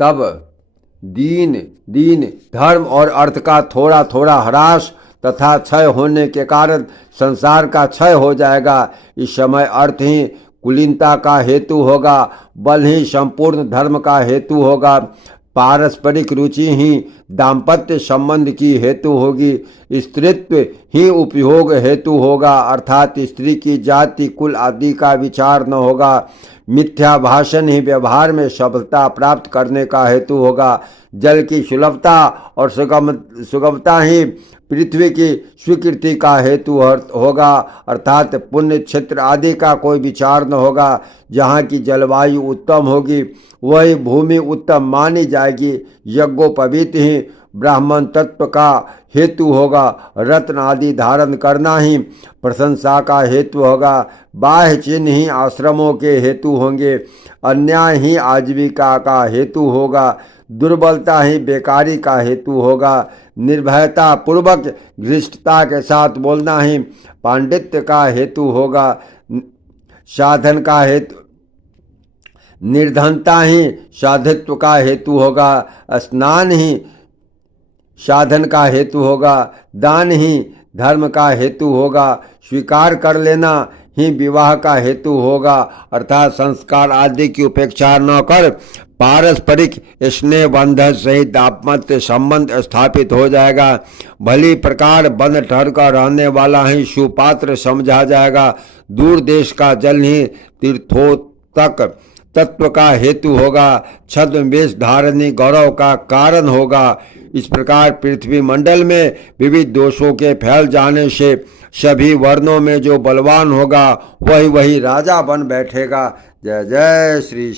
तब दीन दीन धर्म और अर्थ का थोड़ा थोड़ा ह्रास तथा क्षय होने के कारण संसार का क्षय हो जाएगा। इस समय अर्थ ही कुलीनता का हेतु होगा, बल ही संपूर्ण धर्म का हेतु होगा, पारस्परिक रुचि ही दाम्पत्य संबंध की हेतु होगी, स्त्रीत्व ही उपयोग हेतु होगा, अर्थात स्त्री की जाति कुल आदि का विचार न होगा, मिथ्या भाषण ही व्यवहार में सफलता प्राप्त करने का हेतु होगा, जल की सुलभता और सुगमता ही पृथ्वी की स्वीकृति का हेतु होगा, अर्थात पुण्य क्षेत्र आदि का कोई विचार न होगा। जहाँ की जलवायु उत्तम होगी वही भूमि उत्तम मानी जाएगी। यज्ञोपवीत ही ब्राह्मण तत्व का हेतु होगा, रत्न आदि धारण करना ही प्रशंसा का हेतु होगा, बाह्य चिन्ह ही आश्रमों के हेतु होंगे, अन्याय ही आजीविका का हेतु होगा, दुर्बलता ही बेकारी का हेतु होगा, निर्भयता पूर्वक धृष्टता के साथ बोलना ही पांडित्य का हेतु होगा, साधन का हेतु निर्धनता ही साधित्व का हेतु होगा, स्नान ही साधन का हेतु होगा, दान ही धर्म का हेतु होगा, स्वीकार कर लेना ही विवाह का हेतु होगा, अर्थात संस्कार आदि की उपेक्षा न कर पारस्परिक स्नेह बंधन सहित दाम्पत्य संबंध स्थापित हो जाएगा। भली प्रकार बंध ठहर कर रहने वाला ही सुपात्र समझा जाएगा। दूर देश का जल ही तीर्थोत्तक तत्व का हेतु होगा, छद्म वेश धारणी गौरव का कारण होगा। इस प्रकार पृथ्वी मंडल में विविध दोषों के फैल जाने से सभी वर्णों में जो बलवान होगा वही राजा बन बैठेगा। जय जय श्री